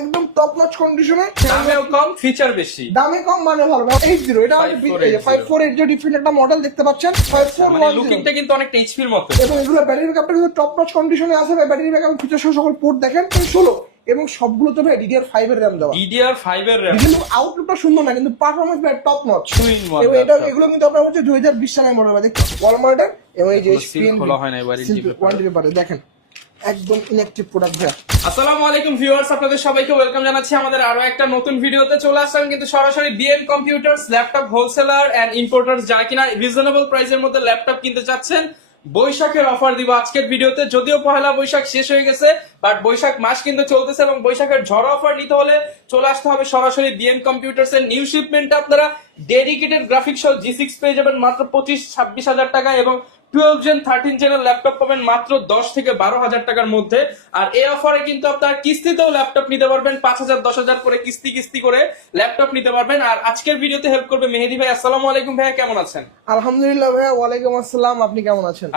একদম top notch কন্ডিশনে, দামেও কম ফিচার বেশি। দামে কম মানে ভালো। 80 এটা 5480 ডিফারেন্ট একটা মডেল দেখতে পাচ্ছেন। 5410 মানে লুকিংটা কিন্তু অনেকটা এইচপি এর মতো। এবং এগুলো ব্যাটারি ব্যাকআপটা কিন্তু টপ নচ কন্ডিশনে আছে ভাই। ব্যাটারি ব্যাকআপ ফিচার সহ সকল পোর্ট দেখেন 16 এবং সবগুলোতে ভাই DDR5 এর RAM দেওয়া। DDR5 এর RAM, কিন্তু আউটলুকটা সুন্দর না, কিন্তু পারফরম্যান্স ভাই টপ নচ। Twin model এবং এটা laptop। এগুলো কিন্তু আপনার হচ্ছে 2020 সালের মডেল ভাই। দেখুন ওয়ালমার্টের এবং এই যে seal খোলা হয় না, ওয়ারেন্টি পেপারে দেখেন একদম ইনঅ্যাক্টিভ প্রোডাক্ট ভাই। আসসালামু আলাইকুম ভিউয়ার্স, আপনাদের সবাইকে ওয়েলকাম জানাচ্ছি আমাদের আরো একটা নতুন ভিডিওতে। চলে আসলাম কিন্তু সরাসরি BN computers, laptop wholesaler and importers. যারা কিনা রিজনেবল প্রাইসের মধ্যে ল্যাপটপ কিনতে চাচ্ছেন, বৈশাখের অফার দিব আজকের ভিডিওতে। যদিও পহেলা বৈশাখ শেষ হয়ে গেছে, বাট বৈশাখ মাস কিন্তু চলতেছে এবং বৈশাখের ঝড় অফার নিতে হলে চলে আসতে হবে সরাসরি বিএন কম্পিউটার্স এর। নিউ শিপমেন্টে আপনারা ডেডিকেটেড গ্রাফিক্স সহ G6 পেয়ে যাবেন মাত্র 25-26 হাজার টাকা, এবং 12 জেন 13 জেনের ল্যাপটপ পাবেন মাত্র 10 থেকে 12 হাজার টাকার মধ্যে। আর এই অফারে কিন্তু আপনার কিস্তিতেও ল্যাপটপ নিতে পারবেন, 5,000 10,000 করে কিস্তি করে ল্যাপটপ নিতে পারবেন। আর আজকের ভিডিওতে হেল্প করবে মেহেদি ভাই। আসসালামু আলাইকুম ভাইয়া, কেমন আছেন? আলহামদুলিল্লাহ ভাইয়া, ওয়ালাইকুম আসসালাম। আপনি কেমন আছেন?